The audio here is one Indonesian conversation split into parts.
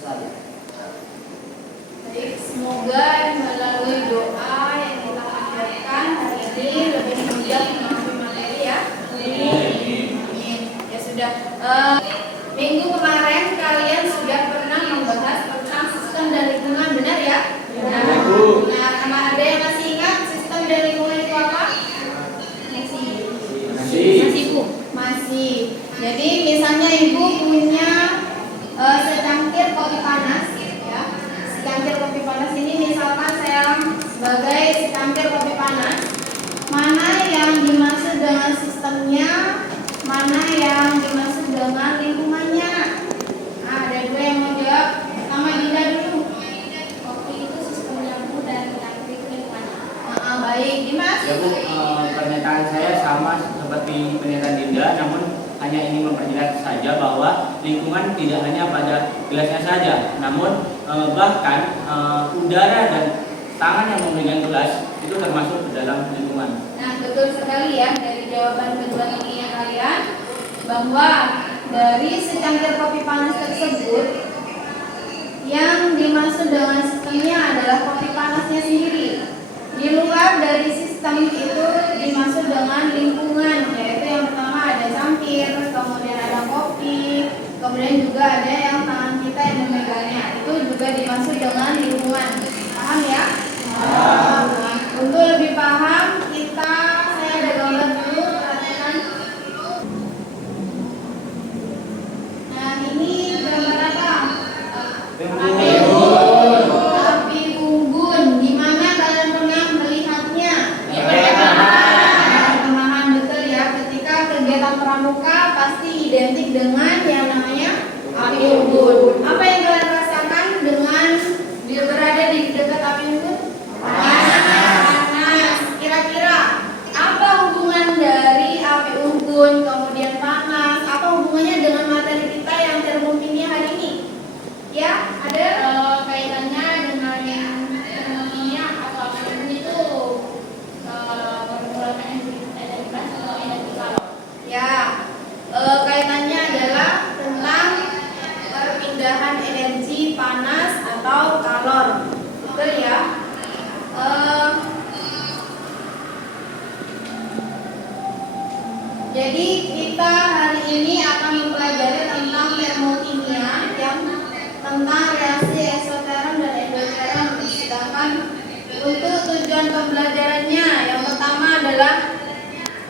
saja. Baik, semoga melalui doa yang kita panjatkan hari ini lebih mudah memahami materi ya. Amin. Ya sudah. Minggu kemarin kalian sudah pernah membahas tentang sistem dan lingkungan, benar ya? Benar. Nah, ada yang masih ingat sistem dan lingkungan itu apa? Masih, Bu. Masih. Jadi misalnya Ibu punya secangkir kopi panas, ya. Secangkir kopi panas ini misalkan saya sebagai secangkir kopi panas. Mana yang dimaksud dengan sistemnya? Mana yang dimaksud dengan lingkungannya? Nah, ada dua yang mau jawab. Pertama Dinda dulu. Kopi itu sistem lampu dan lampu itu lingkungannya. Baik, Dimas. Ya Bu, pernyataan saya sama seperti pernyataan Dinda, namun hanya ingin memperjelas saja bahwa lingkungan tidak hanya pada gelasnya saja, namun bahkan udara dan tangan yang memegang gelas itu termasuk dalam lingkungan. Nah, betul sekali ya dari jawaban kedua ininya kalian bahwa dari secangkir kopi panas tersebut yang dimaksud dengan sistemnya adalah kopi panasnya sendiri. Di luar dari sistem itu dimaksud dengan lingkungan, yaitu yang pertama ada cangkir, kemudian ada kopi, kemudian juga ada yang tangan kita yang memegangnya. Itu juga dimaksud dengan lingkungan. Paham ya? Nah, untuk lebih paham saya ada gambar dulu, perhatikan. Nah, ini gambar apa? Api unggun. Di mana kalian pernah melihatnya? Perkemahan, betul ya. Ketika kegiatan pramuka pasti identik dengan yang namanya api unggun. Apa yang kalian rasakan dengan berada di dekat api unggun? Panas. Kira-kira apa hubungan dari api unggun kemudian panas? Apa hubungannya dengan materi kita yang termumpinya hari ini? Ya, ada Kaitannya dengan termomia atau api unggun itu mengeluarkan energi panas atau energi kalor. ya. Kaitannya adalah tentang perpindahan energi panas atau kalor. Betul ya? Jadi kita hari ini akan mempelajari tentang termokimia yang tentang reaksi eksoterm dan endoterm. Sedangkan untuk tujuan pembelajarannya yang pertama adalah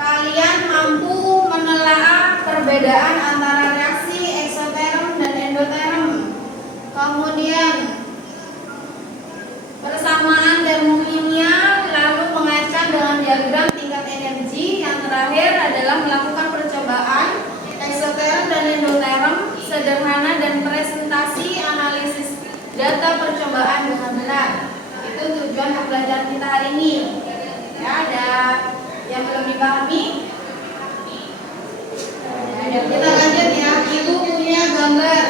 kalian mampu menelaah perbedaan antara reaksi eksoterm dan endoterm. Kemudian persamaan termokimia, lalu mengaitkan dengan diagram tingkat energi. Yang terakhir adalah melakukan percobaan eksoterm dan endoterm sederhana dan presentasi analisis data percobaan dengan benar. Itu tujuan pembelajaran kita hari ini. Ya, ada yang belum dipahami? Kita lanjut ya. Ibu punya gambar.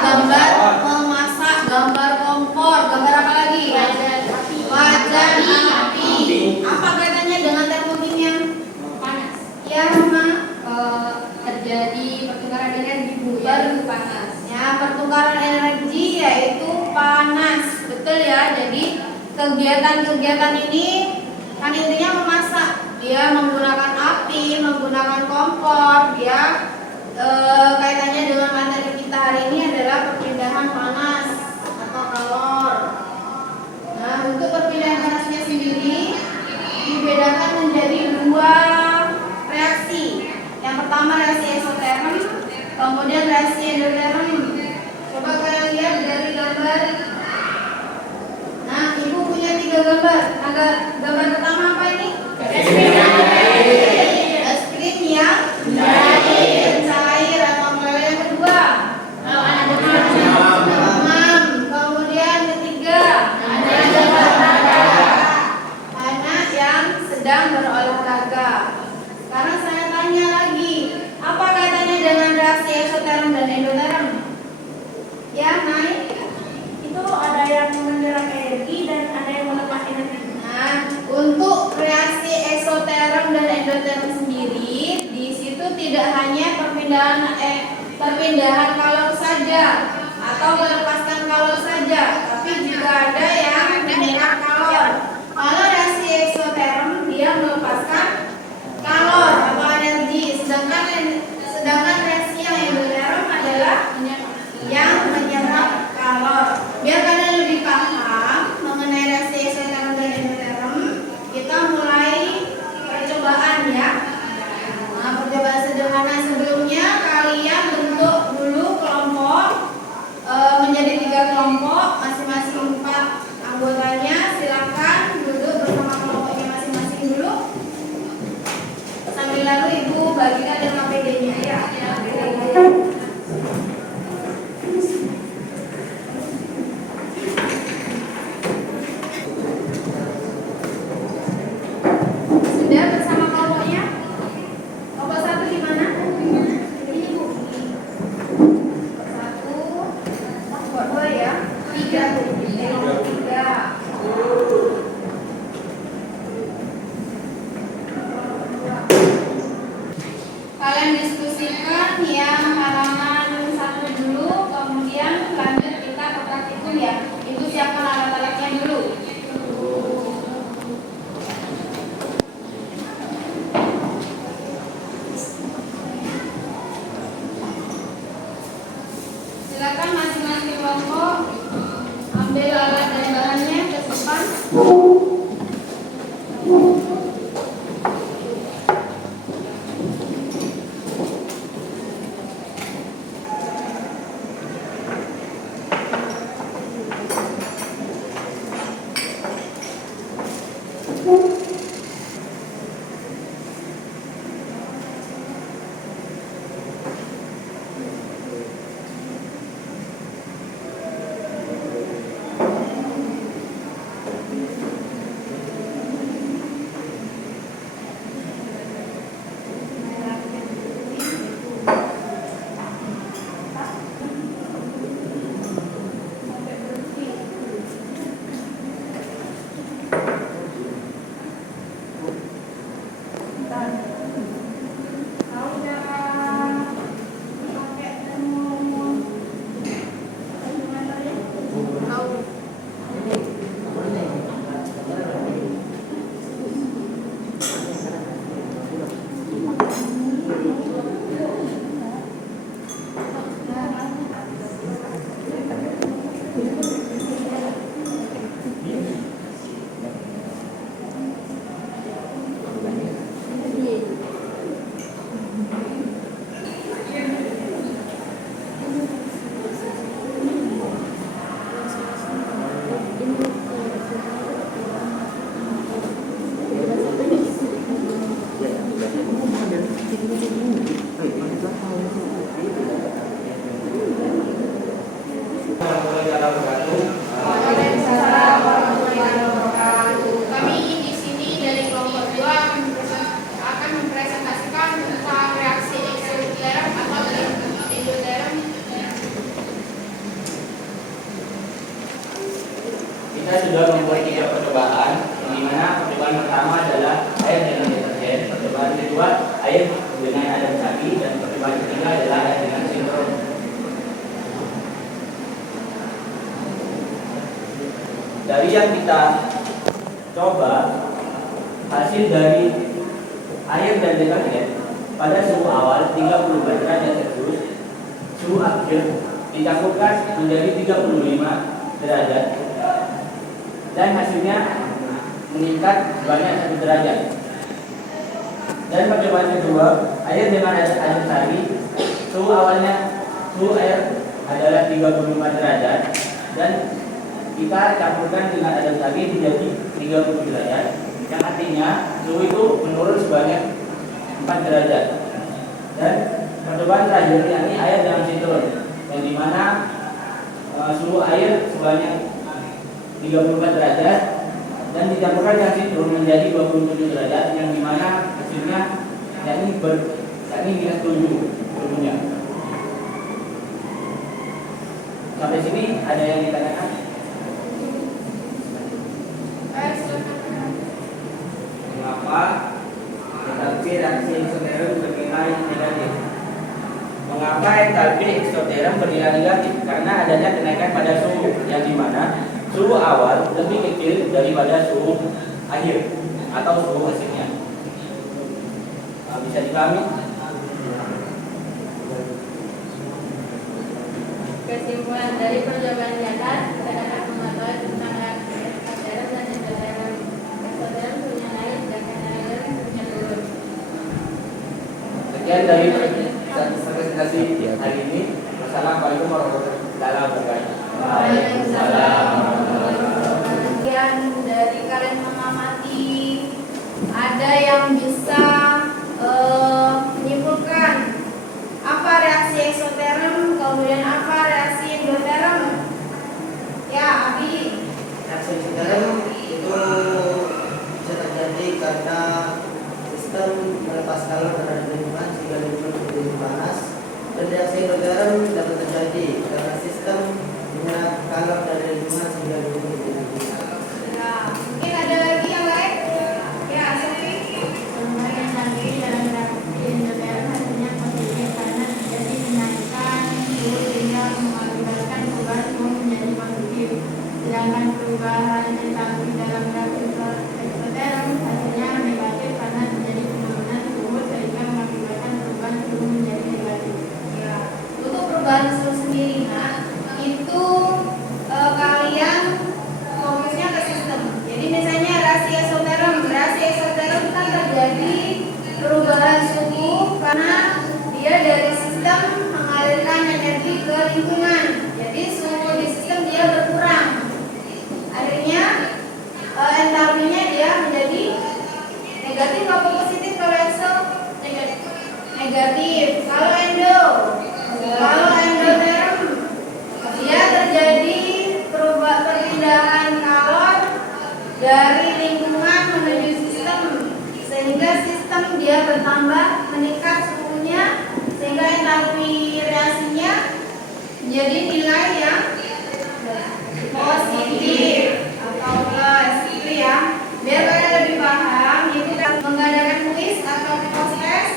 Gambar memasak, gambar kompor, gambar apa lagi? Wajan api. Apa kaitannya dengan termokimia? Panas. Ya, Roma. Terjadi pertukaran energi panas. Ya, pertukaran energi yaitu panas. Betul ya. Jadi kegiatan-kegiatan ini kan intinya memasak. Dia menggunakan api, menggunakan kompor. Dia kaitannya dengan materi kita hari ini adalah perpindahan panas atau kalor. Nah, untuk perpindahan panasnya sendiri dibedakan menjadi dua reaksi. Yang pertama reaksi eksoterm, kemudian reaksi endoterm. Coba kalian lihat dari gambar. Nah, Ibu punya 3 gambar. Gambar pertama apa ini? Es krim yang cair atau meleleh. Yang kedua, demam. Kemudian ketiga, anak yang sedang berolahraga. Sekarang saya tanya lagi, apa kaitannya dengan reaksi eksoterm dan endoterm? Ya, naik. Itu ada yang menyerap energi dan ada yang melepas energi. Nah, untuk tidak hanya perpindahan kalor saja atau melepaskan kalor saja, tapi juga ada yang menyerap kalor. Kalau reaksi eksoterm dia melepaskan kalor atau energi, sedangkan reaksi yang endoterm adalah yang menyerap kalor. Biar kalian lebih paham mengenai reaksi eksoterm dan endoterm, kita mulai percobaan ya. Nah, percobaan sederhana sebelumnya kalian bentuk dulu kelompok menjadi 3 kelompok, masing-masing 4 anggotanya. Silakan duduk bersama kelompoknya masing-masing dulu. Sambil lalu ibu bagikan dengan APD-nya ya. Sudah bersama kelompoknya? Kelompok 1 di mana? Ini Bu. Kelompok 1, kelompok 2 ya. 3 Bu. Kelompok 3. Kalian diskusikan yang halaman 1 dulu, kemudian lanjut kita ke praktikum ya. Ibu siapkan alat-alatnya dulu. Silakan masing-masing kelompok ambil alat dan bahannya ke depan. Kami di sini dari kelompok 2 akan mempresentasikan tentang reaksi eksoterm atau endoterm. Kita sudah membuat 3 percobaan, di mana percobaan pertama adalah air dengan deterjen, percobaan kedua air dengan adem sapi, dan percobaan ketiga adalah air dengan sintrom. Dari yang kita coba, hasil dari air dan deterjen pada suhu awal 30 derajat Celcius, suhu akhir dicampurkan menjadi 35 derajat, dan hasilnya meningkat sebanyak 1 derajat. Dan percobaan kedua, air dengan adem sari, suhu air adalah 35 derajat, dan kita campurkan dengan adem sari menjadi 30 derajat, yang artinya suhu itu menurun sebanyak 4 derajat. Dan percobaan terakhir yakni air dengan sintron, yang dimana suhu air sebanyak 34 derajat dan dicampurkan dengan sintron menjadi 27 derajat, yang dimana hasilnya yakni minus 7 suhunya. Sampai sini ada yang ditanyakan? Mengapa tetapi reaksi eksoterm bernilai negatif? maka entalpi eksoterm bernilai negatif karena adanya kenaikan pada suhu yang dimana suhu awal lebih kecil daripada suhu akhir atau suhu hasilnya. Bisa dipahami? Kesimpulan dari percobaan di atas, kita dapat mengetahui tentang reaksi eksoterm dan endoterm. Eksoterm suhunya naik, sedangkan endoterm suhunya turun. Sekian dari presentasi hari ini. Wassalamualaikum warahmatullahi wabarakatuh. Waalaikumsalam. Yang dari kalian mengamati, ada yang bisa menyimpulkan apa reaksi eksoterm, kemudian apa reaksi endoterm? Ya, Abi. Reaksi eksoterm itu bisa terjadi karena sistem melepas kalor terhadap lingkungan sehingga lingkungan menjadi panas, dan reaksi endoterm dapat terjadi karena sistem menyerap kalor dari lingkungan sehingga lingkungan menjadi dingin. Ya, mungkin ada lagi yang lain? Ya, Sofi. Kemudian nanti dalam reaksi endoterm hasilnya positif karena terjadi kenaikan suhu sehingga mengakibatkan perubahan suhu menjadi positif. Sedangkan perubahan entalpi dalam reaksi eksoterm hasilnya negatif karena terjadi penurunan suhu sehingga mengakibatkan perubahan suhu menjadi negatif. Ya, untuk perubahan suhu sendiri, nah, itu kalian fokusnya ke sistem. Jadi misalnya reaksi eksoterm kan terjadi perubahan suhu karena dia dari sistem mengalirkan energi ke lingkungan. Jadi suhu di sistem dia berkurang. Akhirnya entalpinya dia menjadi negatif atau positif kalau ekso? Negatif. Kalau endoterm dia terjadi perpindahan kalor dari lingkungan menuju sistem, sehingga sistem dia bertambah, meningkat suhunya, sehingga entalpi reaksinya menjadi nilai yang positif atau plus, itu ya. Biar kalian lebih paham, itu mengadakan kuis atau post test.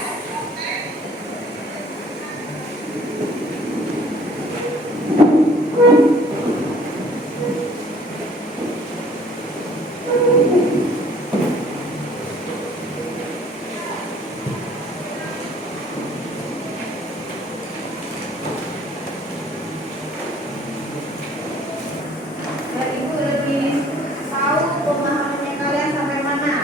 Biar ibu lebih tahu pemahamannya kalian sampai mana.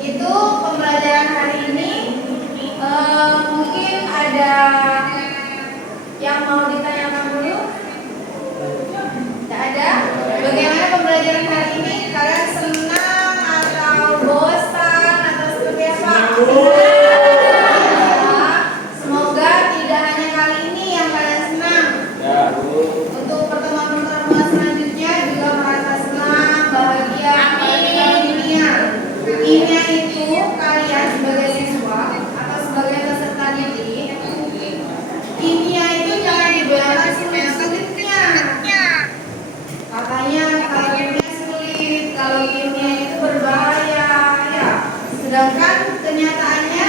Itu pembelajaran hari ini. Mungkin ada yang mau ditanyakan dulu? Tidak ada? Bagaimana pembelajaran hari ini? Kalian senang atau bosan atau seperti apa? Ya, semoga tidak hanya kali ini yang kalian senang. Ya, Untuk pertemuan-pertemuan selanjutnya juga merasa senang, bahagia, dengan dunia. Kimia itu kalian sebagai siswa atau sebagai peserta didik, kimia itu jangan dibayangkan sulit-sulitnya. Katanya kalau kimia sulit, kalau kimia itu berbahaya, ya. Sedangkan kenyataannya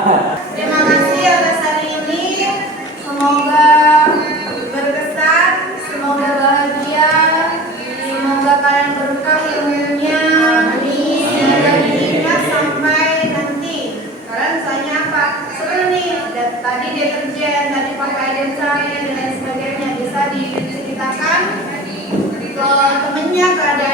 Terima kasih atas hari ini. Semoga berkesan, semoga bahagia, semoga kalian berkah ilmunya. Dan ingat sampai nanti. Kalian misalnya apa? Seru nih. Tadi deterjen, tadi pakai air cair dan lain sebagainya bisa diceritakan ke temennya, ke adik